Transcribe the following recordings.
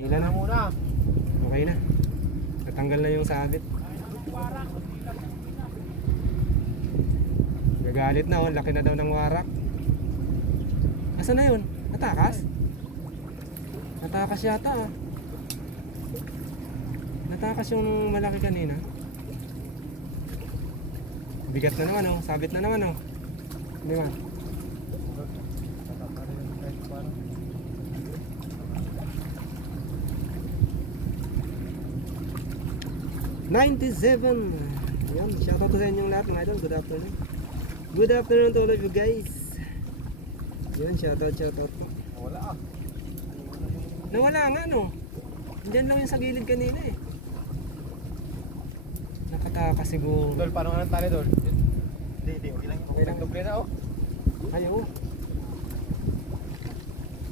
Hila na muna. Okay na. Natanggal na yung sabit. Gagalit na oh, laki na daw ng warak. Asa na yun? Natakas? Natakas yata ah. Natakas yung malaki kanina. Bigat na naman oh, sabit na naman oh. Di ba? $97. Yan, shoutout sa inyong lahat mga idol. Good afternoon. Good afternoon to all of you guys. Yan, shoutout po. Wala ah. Nawala nga no. Diyan lang yung sa gilid kanina eh. Nakataka siguro. Dol, paano nga ng tali, Dol? Hindi, okay lang. Okay lang. Doble na, oh. Ayaw.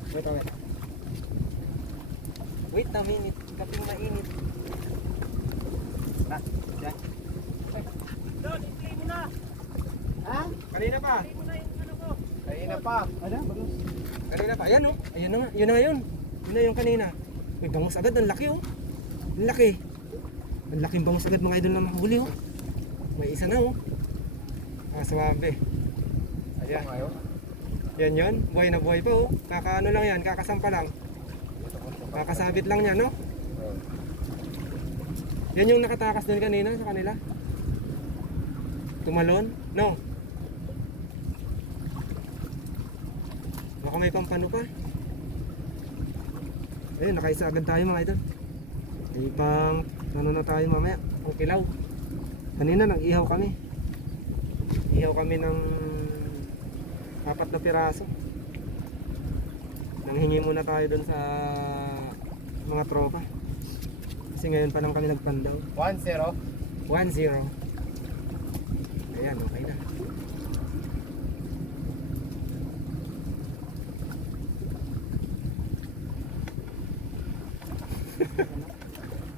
Wait. Wait a minute. Kaping mainit. Na, yan. Don, i-play mo na. Ha? Kanina pa. I-play mo na yung ano ko. Kanina pa. Ano? Bangus. Kanina pa. Ayan oh. Ayan na nga. Yun na nga yun. Yun na yung kanina. May bangus agad. Ang laki oh. Ang laki. Ang laking bangus agad mga idol na mahuli oh. May isa na oh. Ah, swabe. Ayan. Yan yun. Buhay na buhay pa oh. Kakaano lang yan. Kakasampa lang. Kakasabit lang yan no. Yan yung nakatakas doon kanina sa kanila. Tumalon? No. Baka may pampano pa. Ayun, nakaisa agad tayo mga idol. May pang ano na tayo mamaya. Ang kilaw. Kanina nag-ihaw kami. Ihaw kami ng 4 na piraso. Nanghingi muna tayo doon sa mga tropa. Kasi ngayon pa lang kami nagpandaw. 1-0. 1-0. Ayan, okay na.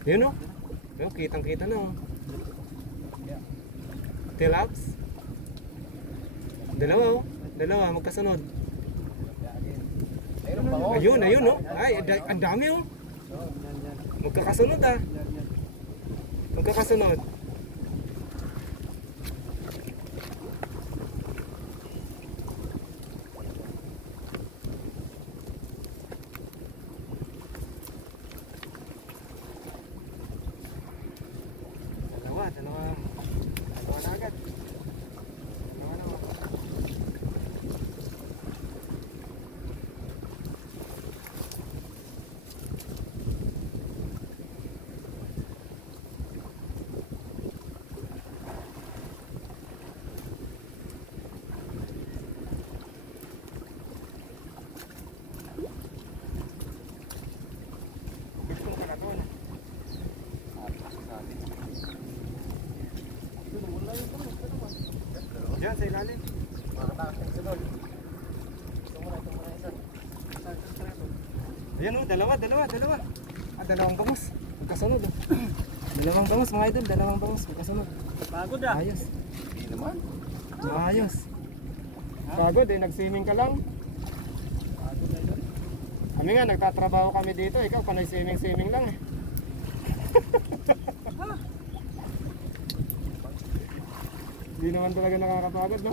Yun o. Yun, kitang-kita na o. Tilaps. Dalawa o. Dalawa, magkasunod. Ayun pa, oh. Ayun o. Ay, ang dami o. Magkakasunod ah. Magkakasunod. Dalawa na agad. Dalawa na. Diyan sa ilalim. Makatakas na isa, Dol. Ito muna isa. Ayan o, dalawa. Ah, dalawang bangus. Magkasunod o. Dalawang bangus mga idol, dalawang bangus. Magkasunod. Pagod ah. Ayos. Hindi naman. Ayos. Pagod eh, nag-swimming ka lang. Pagod na, Dol. Kami nga, nagtatrabaho kami dito. Ikaw, panay swimming lang eh. Hindi naman talaga nakakapagod, no?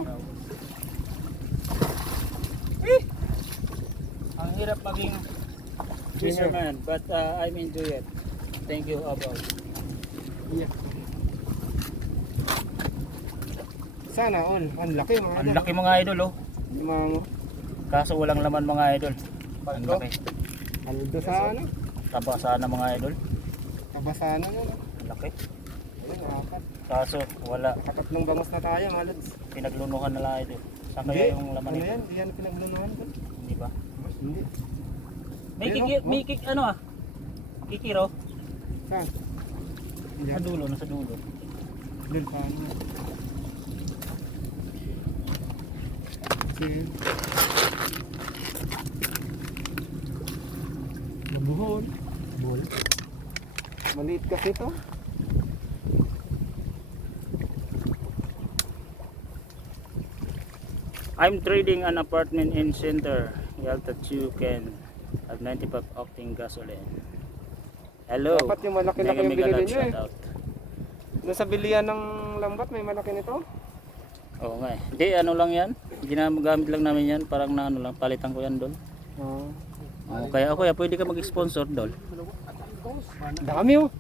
Ang hirap maging fisherman, but I'm enjoy it. Thank you, Abel. Yeah. Sana all. Ang laki mga Ang idol. laki mga idol oh. Mango. Kaso walang laman mga idol. Ang Paldo. laki. Aldo sa ano? Taba sana mga idol. Kabasana na, no? Ang laki. Ayun, apat. Kaso wala. Nakatatlong bangus na tayo, mga lods. Pinaglunuhan na lang idol. Saan Hindi. kaya yung laman Ano nito? yan? Hindi yan pinaglunuhan ko. Hindi ba? Hindi. May Ayun, kiki, oh. may kik ano ah. Kikiro. Saan? Sa Yan. dulo, nasa dulo. Doon pa ano. Kasi mabuhon. Buhol. Maliit kasi ito. I'm trading an apartment in center. Yalta 2 can have 95 octane gasoline. Hello. Dapat yung malaki-laki Mega yung mega binili love nyo eh. shoutout. Doon sa bilian ng lambat may malaki nito. Oo nga eh. Hindi, ano lang yan. Ginagamit lang namin yan. Parang na ano lang, palitan ko yan, Dol. Oh. Kaya pwede ka mag-sponsor, Dol. Dami oh.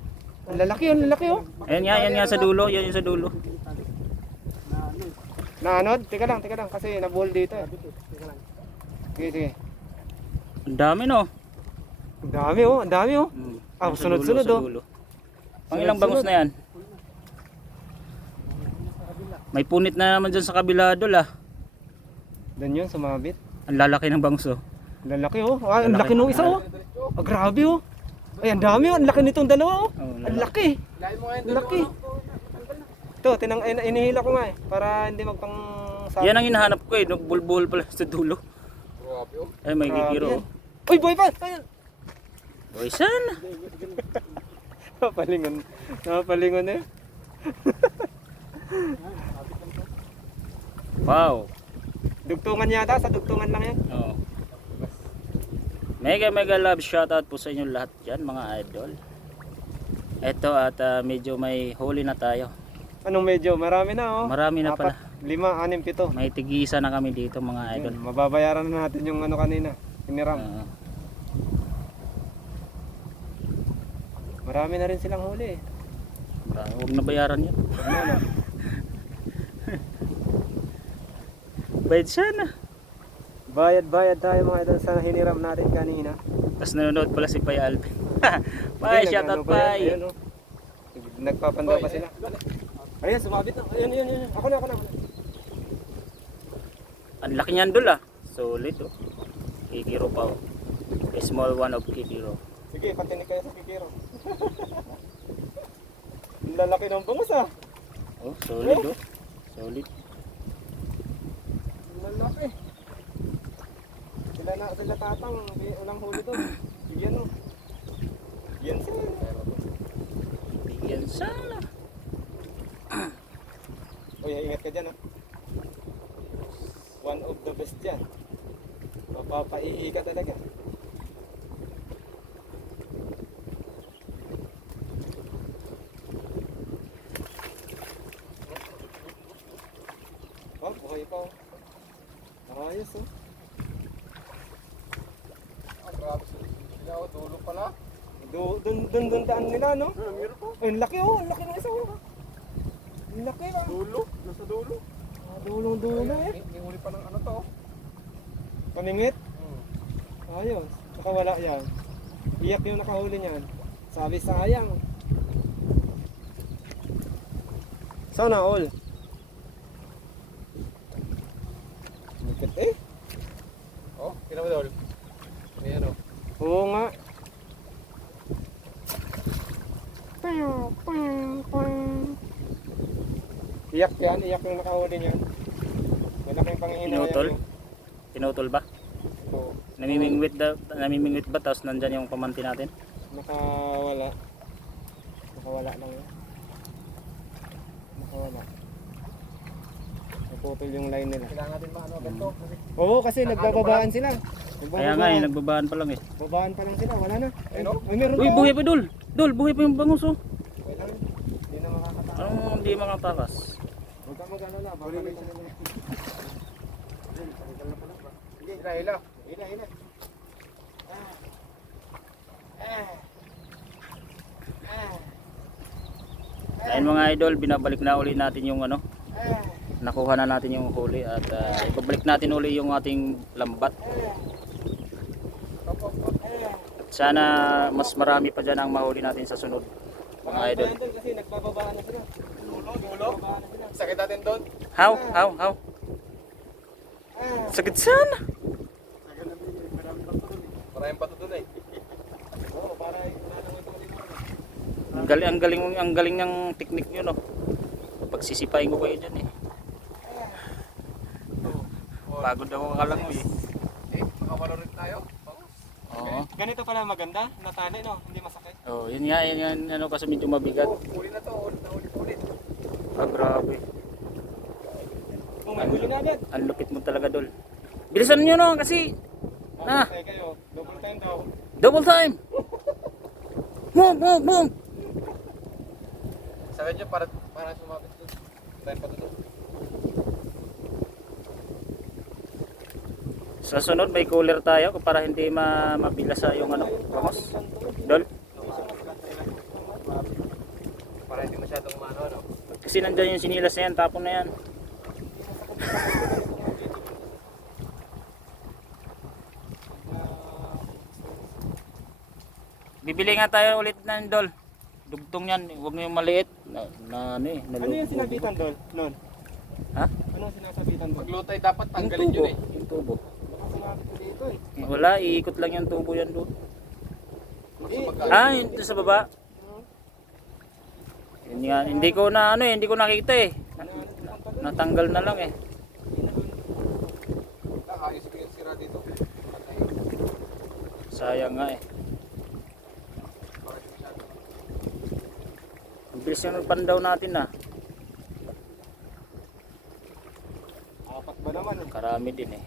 Ang lalaki oh. Yan nga sa dulo. Yan yung sa dulo. Naanod? Teka lang, kasi nabuhol dito eh. Sige. Ang dami, no? Ang dami oh. Ah, Yan sa sunod-sunod, dulo, sa oh. dulo. Pang ilang bangus na yan? May punit na naman dyan sa kabila, Dol, ah. Doon yun, sumabit. Ang lalaki ng bangus, oh. Lalaki oh. Ah, ang Lalaki. laki nung isa oh. Ah, grabe oh. Ay, ang dami oh. Ang laki nitong dalawa oh. Oh, Ang laki. Ang laki. Ito, inihila ko nga eh. Para hindi magpang Yan ang hinahanap ko, eh. No? Bulbul pala sa dulo. Ay, may gigiro, oh. Uy, boy pa! Ayun! Boy, san? Napalingon eh. Wow. Dugtungan yata, sa dugtungan lang yan. Oh. Mega love shoutout po sa inyo lahat dyan, mga idol. Ito at medyo may huli na tayo. Anong medyo? Marami na oh. Marami na pala. 4, 5, 6, 7. May tigisa na kami dito, mga idol. Yun, mababayaran na natin yung ano kanina. Hiniram. Oo. Marami na rin silang huli eh. Huwag na bayaran yun. Ano na? Bayad sana. Bayad tayo mga idol sa hiniram natin kanina. Tapos nanonood pala si Pai Alvin. Pai, Ayun, shoutout nag-ano pa yan, Pai. ayun, oh. Nagpapanda pa sila. Ayun, sumabit na. Ayun. Ako na. Ang laki niyan, Dol, ah. Solid, oh. Kikiro pa, oh. A small one of Kikiro. Sige, patinig kayo sa kikiro. Ang lalaki ng bangus ah. Oh, solid, oh. Solid. Ang lalaki. Sila tatang, unang huli doon. Bigyan mo. Bigyan sila. Bigyan sana. Uy, ingat ka dyan ah. One of the best dyan. Mapapaihi ka talaga. Oh, buhay pa oh. Ayos oh. Grabe sila, dulo pala. Doon daan nila no? Meron po. Ay, ang laki oh, ang laki ng isa oh. Ang laki ah. Dulo, nasa dulo. Dulo eh. May huli pa ng ano to. Paningit? Ayos. Nakawala yan. Iyak yung nakahuli niyan. Sabi sayang. Sana all. Likit eh. Oh, kinamadol. May ano. Oo nga. Iyak yung nakahuli niyan. Malaking panghihinayang Pinutol? yun. Pinutol ba? Oo. Namimingwit ba? Tapos nandyan yung pamanti natin? Nakawala lang yun. Nakawala. Naputol yung line nila. Kailangan natin maano ganito. Oo, kasi nagbababaan sila. Kaya nga eh, nagbabaan pa lang eh. Babaan pa lang sila, wala na. Ayun, oh. Ay, meron Uy, pa, buhay pa, Dol! Dol, buhay pa yung bangus, oh. Wala na. Hindi na makakatakas. Anong hindi makatakas? Huwag ka mag-ano na, babalik na nila. Hila. Ayun mga idol, binabalik na uli natin yung ano. Nakuha na natin yung huli at ibabalik natin uli yung ating lambat. At sana mas marami pa dyan ang mahuli natin sa sunod. Mga idol. Kasi nagbababaan na sila. Dulo. Sakit natin doon. How? Sakit sana. Maraming pato doon eh. Oo, para nanangoy ko ulit. Ang galing ng technique nyo, no. Pagsisipain ko kayo dyan eh. Pagod ako kalangoy eh. Makawalo rin tayo. Oo. Ganito pala maganda, natali no, hindi masakit. Oh, yun nga, ano kasi medyo mabigat. Huli na to, ulit. Ah, grabe. Kung may huli na agad. Ang lupit mo talaga, Dol. Bilisan nyo, no, kasi Ah. Kayo, double time daw. double time. Move, move. Sa kanya para sumabit doon. Tayo pa doon. Sa sunod may cooler tayo para hindi mabila sa yung ano, bangos. Dol. Para hindi masyadong umano, ano. Kasi nandyan yung sinilas na yan, tapon na yan. Bibili nga tayo ulit ng Dol. Dugtong yan, huwag na yung maliit. Ano eh, Ano yung sinabitan doon? Noon? Ha? Ano yung sinasabitan doon? Paglutay dapat Yung tanggalin tubo. yun eh. Yung tubo. Baka sumabit ko dito eh. Wala, iikot lang yung tubo yan doon. Magkano? Ah, yun doon sa baba. Yun nga, hindi ko na ano eh, hindi ko nakita eh. Natanggal na lang eh. Ayos ko yung sira dito. Sayang nga eh. Ang bilis yung pandaw natin ah. Apat ba naman eh? Karami din eh.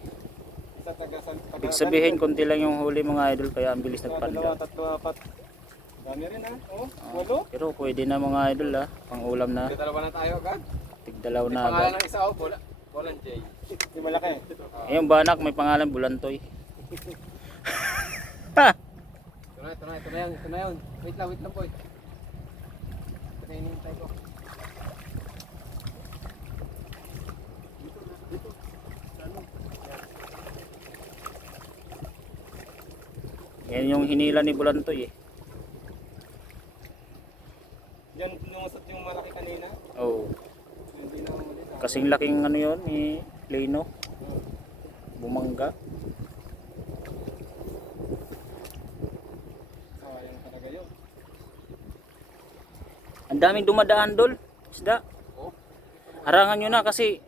Isa taga Ibig sabihin, konti lang yung huli mga idol, kaya ang bilis dalawa, nagpandaw. tatlo, apat. Dami rin ha? Oh, Ah, walo. pero pwede na mga idol ah. Pang ulam na. Dalawa na tayo agad. Tigdalaw May na pangalan agad. ng isa oh, Bolan J. Di malaki. Eh, yung banak may pangalan Bulantoy. Ha! Ito na yun. Wait lang boy. Ito na hinihintay ko. Yan yung hinila ni Bulantoy eh. Diyan lumusot yung malaki kanina. Oh, Hindi na umuli sa. kasing laking ano yun ni Leno. Bumangga. Sayang talaga yun. Ang daming dumadaan dol. Isda. Oh, Harangan nyo na kasi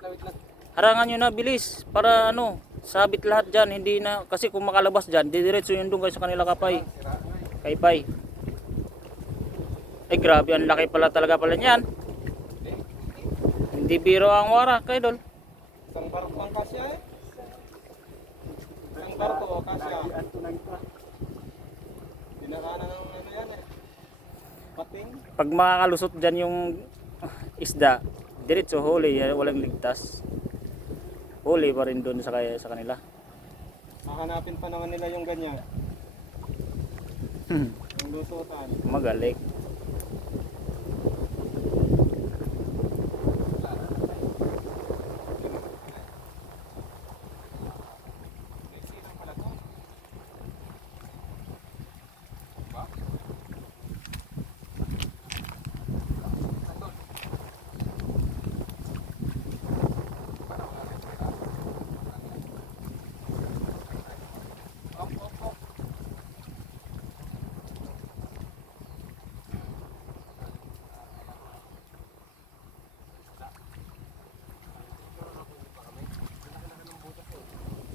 wait lang. harangan nyo na bilis para ano, sabit lahat dyan. Hindi na, kasi kung makalabas dyan, didiretso yun doon kayo sa kanila kapay. Sira na eh. Kay Pay. Ay grabe, ang laki pala talaga pala niyan. Hindi biro ang wara kay Dol. Isang barko ang kasya eh. Isang barko o kasya. Dinakanan ng ano yan eh. Pating. Pag makakalusot dyan yung isda, diretso huli, walang ligtas. Huli pa rin doon sa kanila. Hahanapin pa naman nila yung ganyan. Yung lusutan. Magaling.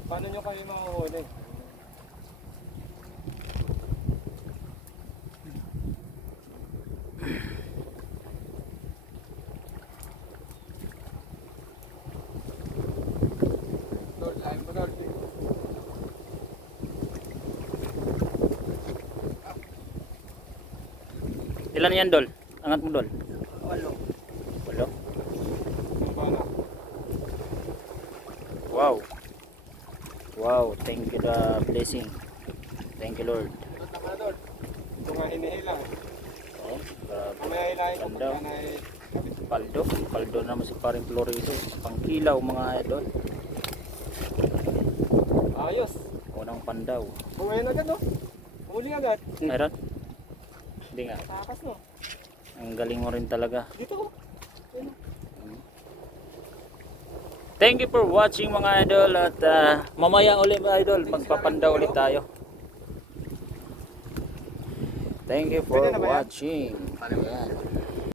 Paano nyo kayo mahuhuli? Dol, lain mo Dol. Ilan yan Dol? Angat mo Dol. Walo. Walo. Ang bala. Wow. Wow, thank you the blessing. Thank you Lord. Dol, tama na Dol. Ito nga hinihila. Oh, grabe. Mamaya hilahin ko Ganda. pagka na eh. Paldo naman si Paring Florido. Pangkilaw mga idol. Ayos. Unang pandaw. Bumayan agad no? Huli agad. Meron? Hindi nga. Takas no? Ang galing mo rin talaga. Dito ko. Thank you for watching mga idol at mamaya ulit mga idol magpapanda ulit tayo. Thank you for Pwede na ba yan? watching. Ayan.